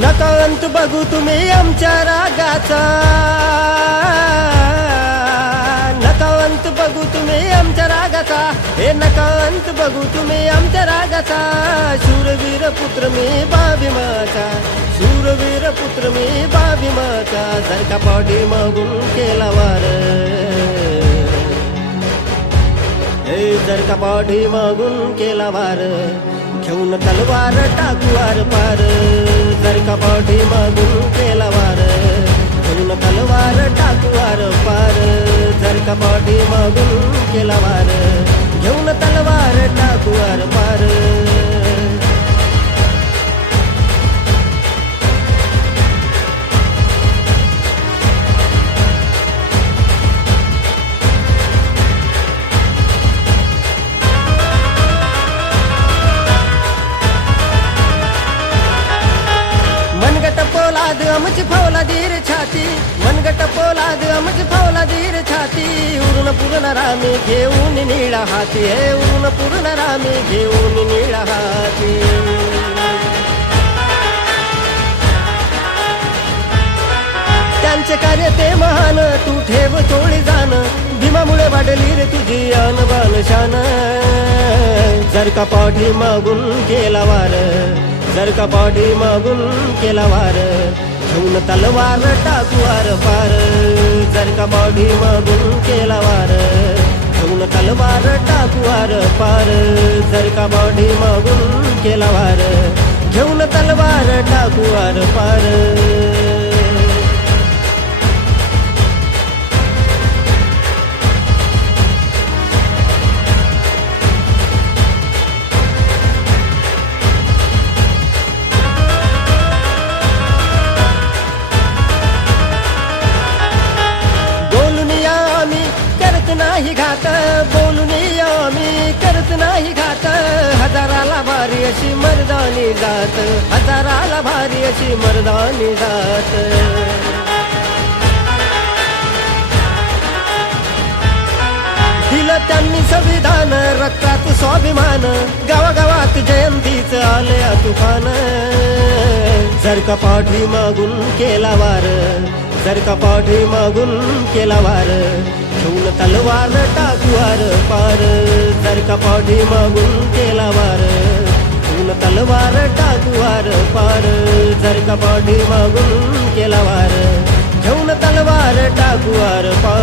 नका अंत बघू तुम्ही आमच्या रागाचा, नका अंत बघू तुम्ही आमच्या रागाचा, हे नका अंत बघू तुम्ही आमच्या रागाचा. शूरवीर पुत्र मी बाभीमाचा, शूरवीर पुत्र मी बाभीमाचा. जर का पाठी मागून केला वार, हे जर का पाठी मागून केला वार, घेऊन तलवार टाकूवार पार. जर का पाठी मागून केला वार, घेऊन तलवार टाकूवार पार. जर का पाठी मागून केला वार, घेऊन तलवार टाकूवार पार. मनगट पोलाद आमची फौलादीर छाती, मनगट पोलाद आमची फौलादीर छाती. उरून पूर्ण रामी घेऊन निळा हाती, हे उरून पूर्ण रामी घेऊन निळा हाती. त्यांचे कार्य ते महान, तू ठेव चोळी जाण. भीमामुळे वाढली रे तुझी आन बान शान. जर का पाठी मागून केला वार, जर का पाठी मागून केला वार, घेऊन तलवार टाकूवार पार. जर का पाठी मागून केला वार, घेऊन तलवार टाकूवार पार. जर का पाठी मागून केला वार, घेऊन तलवार टाकूवार पार. नाही घात, बोलून आम्ही करत नाही घात. हजाराला भारी अशी मर्दानी जात, हजाराला भारी अशी मर्दानी जात. दिलं त्यांनी संविधान, रक्तात स्वाभिमान. गावागावात जयंतीच आलया तुफान. जर का पाठी मागून केला वार, जर का पाठी मागून केला वार, घेऊन तलवार टाकूवार पार. जर का पाठी मागून केला वार, घेऊन तलवार टाकूवार पार. जर का पाठी मागून केला वार, घेऊन तलवार टाकूवार पार.